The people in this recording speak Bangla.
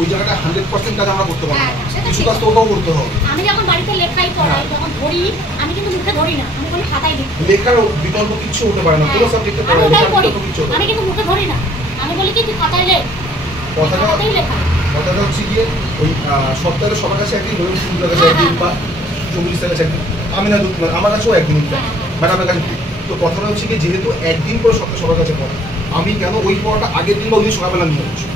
ওই জায়গাটা 100% কাজ আমরা করতে পারবো না, কিছু কাজ তো ওটাও করতে হবে। আমি যখন বাড়িতে লেখাই পড়াই যখন ধরি আমি কিন্তু মুখে ধরি না, আমি কোনো খাতায় লিখি। লেখার বিকল্প কিছু হতে পারে না, পুরো সাবজেক্টে পড়া লেখার বিকল্প কিছু হবে। আমি কিন্তু মুখে ধরি না, আমি বলি কি তুই খাতায় লেখ, খাতাতেই লেখা। কথাটা হচ্ছে গিয়ে ওই সপ্তাহে সবার কাছে একদিন ধরুন 3 কাছে একদিন বা 44 কাছে একদিন, আমি না আমার কাছেও একদিন ম্যাডামের কাছে। তো কথাটা হচ্ছে কি যেহেতু একদিন করে সপ্তাহে সবার কাছে পড়া, আমি কেন ওই পড়াটা আগের দিন বা ওই দিন সকালবেলা নিয়ে আসছি।